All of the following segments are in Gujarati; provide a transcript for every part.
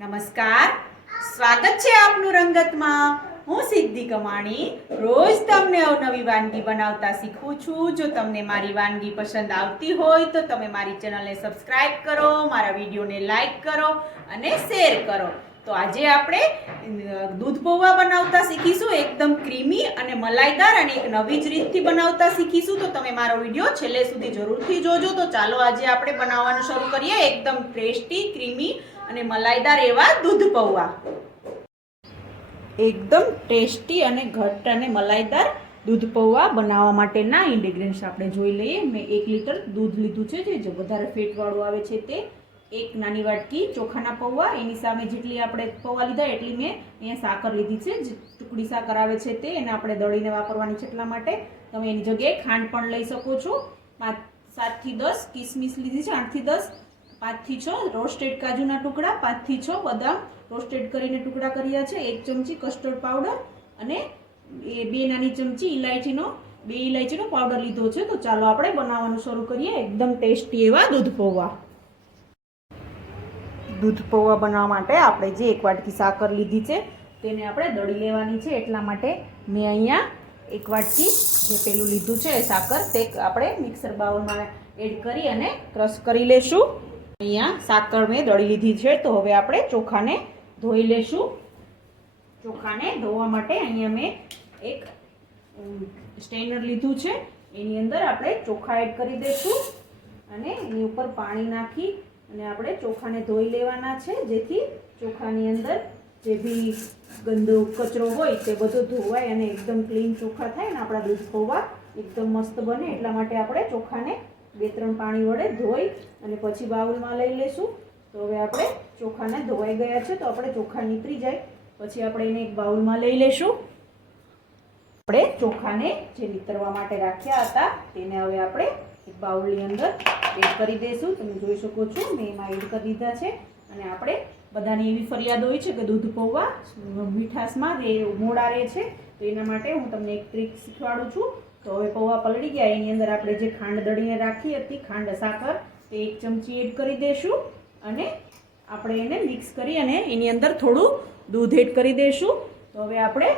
નમસ્કાર, સ્વાગત છે આપનું રંગતમાં। હું સિદ્ધિ કમાણી રોજ તમને અવનવી વાનગી બનાવતા શીખું છું। જો તમને મારી વાનગી પસંદ આવતી હોય તો તમે મારી ચેનલને સબસ્ક્રાઇબ કરો, મારા વિડીયોને લાઈક કરો અને શેર કરો। તો આજે આપણે દૂધ પૌવા બનાવતા શીખીશું, એકદમ ક્રીમી અને મલાઈદાર અને એક નવી જ રીતથી બનાવતા શીખીશું। તો તમે મારો વિડીયો છેલ્લે સુધી જરૂરથી જોજો। તો ચાલો આજે આપણે બનાવવાનું શરૂ કરીએ એકદમ ટેસ્ટી, ક્રીમી અને મલાઈદાર એવા દૂધ પૌવા। એકદમ ટેસ્ટી અને ઘટ્ટ અને મલાઈદાર દૂધ પૌવા બનાવવા માટેના ઇન્ગ્રેડિયન્ટ્સ આપણે જોઈ લઈએ। મેં 1 લીટર દૂધ લીધું છે, જે વધારે ફેટવાળું આવે છે તે। 1 નાની વાટકી ચોખાના પૌવા, એની સામે જેટલી આપણે પૌવા લીધા એટલી મેં અહીંયા સાકર લીધી છે, જે ટુકડી સાકર આવે છે તે, એને આપણે દળીને વાપરવાની છે એટલા માટે। તમે એની જગ્યાએ ખાંડ પણ લઈ શકો છો। 7 થી 10 કિસમિસ લીધી છે, 8 થી 10, 5 થી 6 રોસ્ટેડ કાજુના ટુકડા, 5 થી 6 બદામ રોસ્ટેડ કરીને ટુકડા કર્યા છે, 1 ચમચી કસ્ટર્ડ પાવડર અને 2 નાની ચમચી ઇલાયચીનો પાવડર લીધો છે। તો ચાલો આપણે બનાવવાનું શરૂ કરીએ એકદમ ટેસ્ટી એવા દૂધ પૌવા। દૂધ પૌવા બનાવવા માટે આપણે જે 1 વાટકી સાકર લીધી છે તેને આપણે દળી લેવાની છે, એટલા માટે મેં અહીંયા 1 વાટકી જે પેલું લીધું છે સાકર તે આપણે મિક્સર બાઉલમાં એડ કરી અને ક્રશ કરી લેશું। અહીંયા સાકર મેં દળી લીધી છે, તો હવે આપણે ચોખાને ધોઈ લેશું। ચોખાને ધોવા માટે અહીંયા મેં એક સ્ટ્રેનર લીધું છે, એની અંદર આપણે ચોખા એડ કરી દઈશું અને એની ઉપર પાણી નાખી અને આપણે ચોખાને ધોઈ લેવાના છે, જેથી ચોખાની અંદર જે બી ગંદો કચરો હોય તે બધો ધોવાય અને એકદમ ક્લીન ચોખા થાય ને આપણા દૂધ પૌવા એકદમ મસ્ત બને। એટલા માટે આપણે ચોખાને 2-3 પાણી વડે ધોઈ અને પછી બાઉલમાં લઈ લેશું। તો હવે આપણે ચોખાને ધોવાઈ ગયા છે, તો આપણે ચોખા નીતરી જાય પછી આપણે એને એક બાઉલમાં લઈ લેશું। આપણે ચોખાને જે નીતરવા માટે રાખ્યા હતા તેને હવે આપણે એક બાઉલની અંદર એડ કરી દઈશું। તમે જોઈ શકો છો મેં એમાં એડ કરી દીધા છે। અને આપણે બધાની એવી ફરિયાદ હોય છે કે દૂધ પૌવા મીઠાશમાં મોડા રહે છે, તો એના માટે હું તમને એક ટ્રીક શીખવાડું છું। તો હવે પૌવા પલળી ગયા, એની અંદર આપણે જે ખાંડ દળીને રાખી હતી, સાકર, તે 1 ચમચી એડ કરી દઈશું અને આપણે એને મિક્સ કરી અને એની અંદર થોડું દૂધ એડ કરી દઈશું। તો હવે આપણે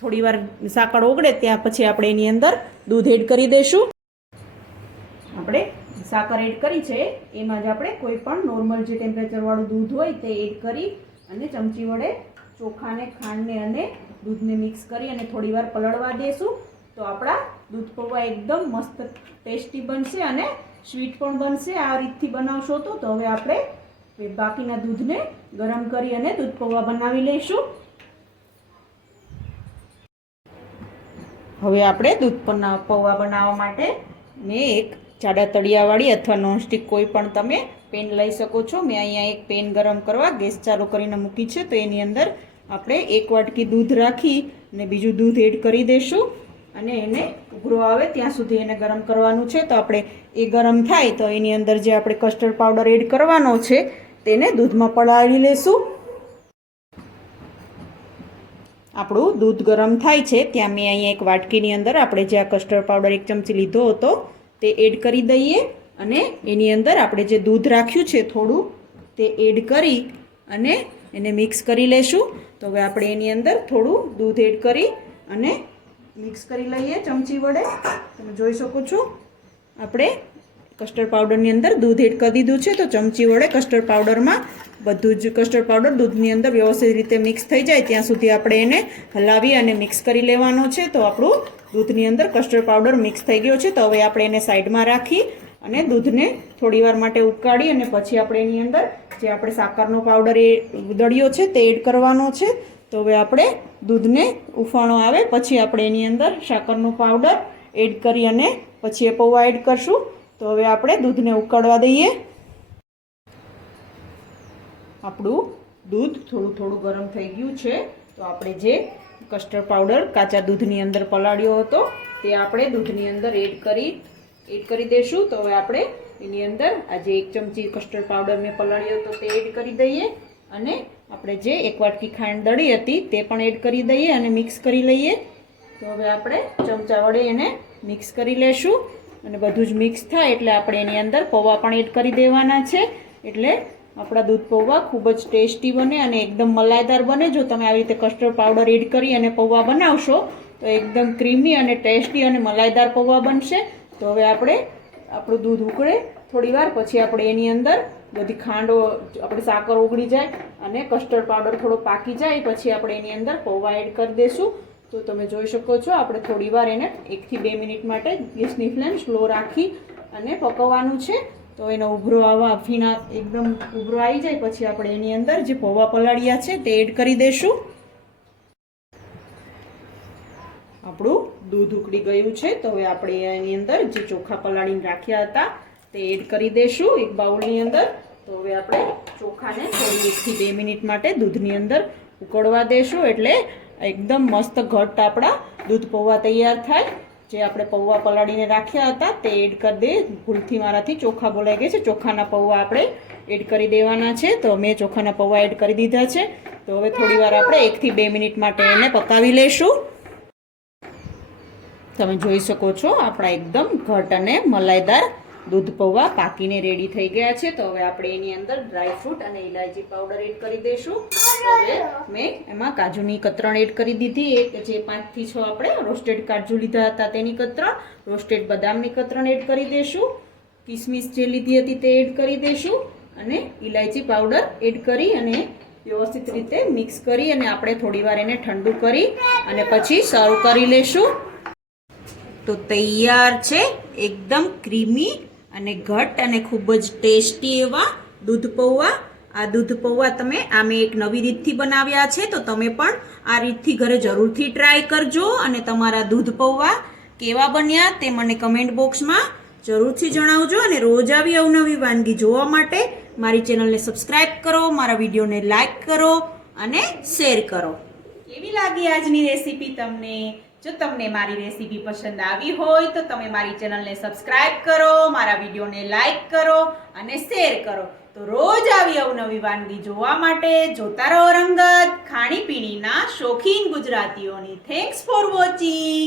થોડી વાર સાકર ઓગળે ત્યાં પછી આપણે એની અંદર દૂધ એડ કરી દઈશું। આપણે સાકર એડ કરી છે એમાં જ આપણે કોઈ પણ નોર્મલ જે ટેમ્પરેચરવાળું દૂધ હોય તે એડ કરી અને ચમચી વડે ચોખાને, ખાંડને અને દૂધને મિક્સ કરી અને થોડી વાર પલળવા દઈશું। તો આપણા દૂધ પૌવા એકદમ મસ્ત ટેસ્ટી બનશે અને સ્વીટ પણ બનશે। આ રીતથી બનાવશો તો હવે આપણે બાકીના દૂધને ગરમ કરી અને દૂધ પૌવા બનાવી લઈશું। હવે આપણે દૂધ પૌવા બનાવવા માટે મેં એક જાડા તળિયાવાળી અથવા નોનસ્ટિક કોઈ પણ તમે પેન લઈ શકો છો। મેં અહીંયા એક પેન ગરમ કરવા ગેસ ચાલુ કરીને મૂકી છે, તો એની અંદર આપણે 1 વાટકી દૂધ રાખી અને બીજું દૂધ એડ કરી દઈશું અને એને ઉભરો આવે ત્યાં સુધી એને ગરમ કરવાનું છે। તો આપણે એ ગરમ થાય તો એની અંદર જે આપણે કસ્ટર્ડ પાવડર એડ કરવાનો છે તેને દૂધમાં પલાળી લેશું। આપણું દૂધ ગરમ થાય છે ત્યાં મેં અહીંયા એક વાટકીની અંદર આપણે જે આ કસ્ટર્ડ પાવડર 1 ચમચી લીધો હતો તે એડ કરી દઈએ અને એની અંદર આપણે જે દૂધ રાખ્યું છે થોડું તે એડ કરી અને એને મિક્સ કરી લેશું। તો હવે આપણે એની અંદર થોડું દૂધ એડ કરી અને મિક્સ કરી લઈએ ચમચી વડે। તમે જોઈ શકો છો આપણે કસ્ટર્ડ પાવડરની અંદર દૂધ એડ કરી દીધું છે, તો ચમચી વડે કસ્ટર્ડ પાવડરમાં બધું જ કસ્ટર્ડ પાવડર દૂધની અંદર વ્યવસ્થિત રીતે મિક્સ થઈ જાય ત્યાં સુધી આપણે એને હલાવી અને મિક્સ કરી લેવાનો છે। તો આપણું દૂધની અંદર કસ્ટર્ડ પાવડર મિક્સ થઈ ગયો છે, તો હવે આપણે એને સાઈડમાં રાખી અને દૂધને થોડી વાર માટે ઉકાળી અને પછી આપણે એની અંદર જે આપણે સાકરનો પાવડર દળ્યો છે તે એડ કરવાનો છે। તો હવે આપણે દૂધને ઉફાણો આવે પછી આપણે એની અંદર સાકરનો પાવડર એડ કરી અને પછી એ પૌવા એડ કરશું। તો હવે આપણે દૂધને ઉકળવા દઈએ। આપણું દૂધ થોડું ગરમ થઈ ગયું છે, તો આપણે જે કસ્ટર્ડ પાવડર કાચા દૂધની અંદર પલાળ્યો હતો તે આપણે દૂધની અંદર એડ કરી દઈશું। તો હવે આપણે એની અંદર આજે 1 ચમચી કસ્ટર્ડ પાવડર મેં પલાળ્યો હતો તે એડ કરી દઈએ અને આપણે જે 1 વાટકી ખાંડ દળી હતી તે પણ એડ કરી દઈએ અને મિક્સ કરી લઈએ। તો હવે આપણે ચમચા વડે એને મિક્સ કરી લેશું અને બધું જ મિક્સ થાય એટલે આપણે એની અંદર પૌવા પણ એડ કરી દેવાના છે। એટલે આપણા દૂધ પૌવા ખૂબ જ ટેસ્ટી બને અને એકદમ મલાઈદાર બને. જો તમે આવી રીતે કસ્ટર્ડ પાવડર એડ કરી અને પૌવા બનાવશો તો એકદમ ક્રીમી અને ટેસ્ટી અને મલાઈદાર પૌવા બનશે. તો હવે આપણે આપણું દૂધ ઉકળે થોડી વાર પછી આપણે એની અંદર બધી ખાંડો આપણે સાકર ઓગળી જાય અને કસ્ટર્ડ પાવડર થોડો પાકી જાય પછી આપણે એની અંદર પૌવા એડ કરી દઈશું. તો તમે જોઈ શકો છો આપણે થોડી વાર એને 1 થી 2 મિનિટ માટે ગેસની ફ્લેમ સ્લો રાખી અને પકવવાનું છે. તો એનો ઉભરો આવવા ફીણા એકદમ ઉભરો આવી જાય પછી આપણે એની અંદર જે પૌવા પલાળ્યા છે તે એડ કરી દઈશું. આપણું દૂધ ઉકળી ગયું છે તો હવે આપણે એની અંદર જે ચોખા પલાળીને રાખ્યા હતા તે એડ કરી દઈશું એક બાઉલની અંદર. તો હવે આપણે ચોખાને થોડી 1 થી 2 મિનિટ માટે દૂધની અંદર ઉકળવા દઈશું એટલે એકદમ મસ્ત ઘટ્ટ આપણા દૂધ પૌવા તૈયાર થાય. જે આપણે પૌવા પલાળીને રાખ્યા હતા તે એડ કરી દે. ભૂલથી મારાથી ચોખા બોલાઈ ગયા છે. ચોખાના પૌવા આપણે એડ કરી દેવાના છે. તો મેં ચોખાના પૌવા એડ કરી દીધા છે. તો હવે થોડી વાર આપણે 1 થી 2 મિનિટ માટે એને પકાવી લઈશું. તમે જોઈ શકો છો આપણા એકદમ ઘટ અને મલાઈદાર દૂધ પૌવા પાકીને રેડી થઈ ગયા છે. તો હવે આપણે એની અંદર ડ્રાયફ્રૂટ અને ઇલાયચી પાવડર એડ કરી દઈશું. હવે મેં એમાં કાજુની કતરણ એડ કરી દીધી. એક જે 5 થી 6 આપણે રોસ્ટેડ કાજુ લીધા હતા તેની કતરણ, રોસ્ટેડ બદામની કતરણ એડ કરી દઈશું, કિસમિસ જે લીધી હતી તે એડ કરી દઈશું અને ઇલાયચી પાવડર એડ કરી અને વ્યવસ્થિત રીતે મિક્સ કરી અને આપણે થોડીવાર એને ઠંડુ કરી અને પછી સર્વ કરી લઈશું. તો તૈયાર છે એકદમ ક્રીમી અને ઘટ અને ખૂબ જ ટેસ્ટી એવા દૂધ પૌવા. આ દૂધ પૌવા તમે મેં એક નવી રીતથી બનાવ્યા છે તો તમે પણ આ રીતથી ઘરે જરૂરથી ટ્રાય કરજો અને તમારા દૂધ પૌવા કેવા બન્યા તે મને કમેન્ટ બોક્સમાં જરૂરથી જણાવજો. અને રોજ આવી અવનવી વાનગી જોવા માટે મારી ચેનલને સબસ્ક્રાઈબ કરો, મારા વિડીયોને લાઈક કરો અને શેર કરો. કેવી લાગી આજની રેસીપી તમને? જો તમને મારી રેસીપી પસંદ આવી હોય તો તમે મારી ચેનલને સબસ્ક્રાઈબ કરો, મારા વિડીયોને લાઈક કરો અને શેર કરો. તો રોજ આવી અવનવી વાનગી જોવા માટે જોતા રહો રંગત, ખાણીપીણીના શોખીન ગુજરાતીઓની. Thanks for watching.